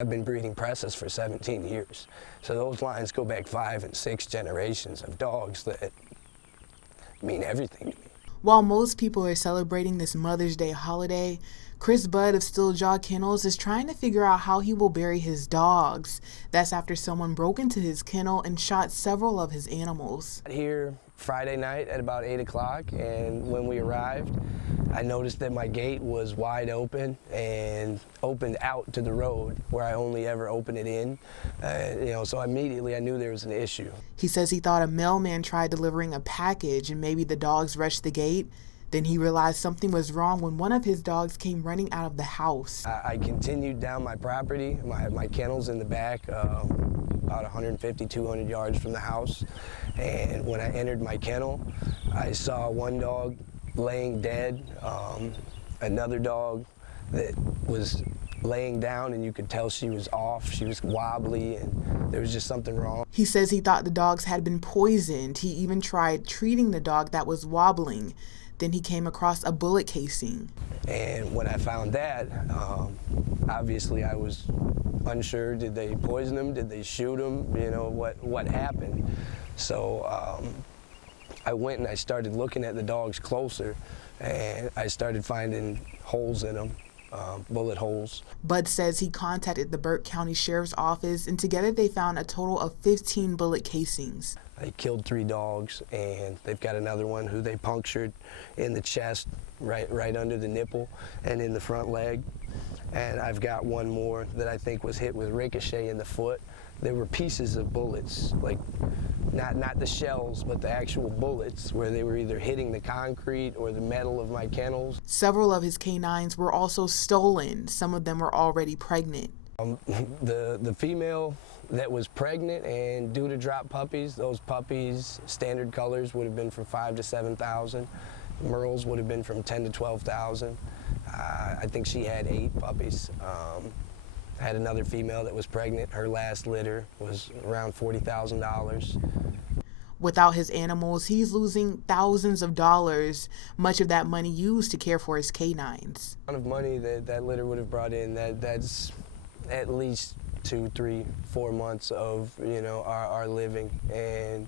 I've been breeding presses for 17 years. So those lines go back 5 and 6 generations of dogs that mean everything to me. While most people are celebrating this Mother's Day holiday, Chris Budd of Steeljaw Kennels is trying to figure out how he will bury his dogs. That's after someone broke into his kennel and shot several of his animals. Here Friday night at about 8 o'clock, and when we arrived, I noticed that my gate was wide open and opened out to the road where I only ever open it in. So immediately I knew there was an issue. He says he thought a mailman tried delivering a package and maybe the dogs rushed the gate. Then he realized something was wrong when one of his dogs came running out of the house. I continued down my property. My kennel's in the back, about 150, 200 yards from the house. And when I entered my kennel, I saw one dog laying dead, another dog that was laying down, and you could tell she was off. She was wobbly, and there was just something wrong. He says he thought the dogs had been poisoned. He even tried treating the dog that was wobbling. Then he came across a bullet casing. And when I found that, obviously I was unsure. Did they poison him? Did they shoot him? What happened? So I went and I started looking at the dogs closer, and I started finding holes in them, bullet holes. Budd says he contacted the Burke County Sheriff's Office, and together they found a total of 15 bullet casings. They killed 3 dogs, and they've got another one who they punctured in the chest, right under the nipple, and in the front leg. And I've got one more that I think was hit with ricochet in the foot. There were pieces of bullets, like not the shells, but the actual bullets, where they were either hitting the concrete or the metal of my kennels. Several of his canines were also stolen. Some of them were already pregnant. The female that was pregnant and due to drop puppies, those puppies, standard colors, would have been from $5,000 to $7,000. Merles would have been from $10,000 to $12,000. I think she had 8 puppies. Had another female that was pregnant. Her last litter was around $40,000. Without his animals, he's losing thousands of dollars, much of that money used to care for his canines. The amount of money that litter would have brought in, that's at least 2, 3, 4 months of our living and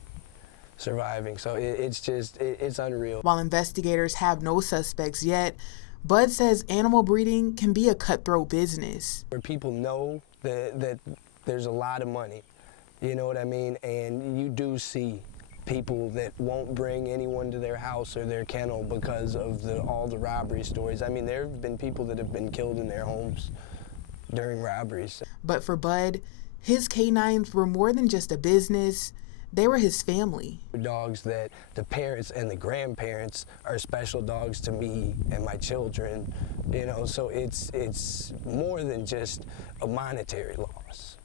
surviving. So it's unreal. While investigators have no suspects yet, Budd says animal breeding can be a cutthroat business. Where people know that there's a lot of money, you know what I mean? And you do see people that won't bring anyone to their house or their kennel because of all the robbery stories. I mean, there have been people that have been killed in their homes during robberies. But for Budd, his canines were more than just a business. They were his family. Dogs that the parents and the grandparents are special dogs to me and my children, so it's more than just a monetary loss.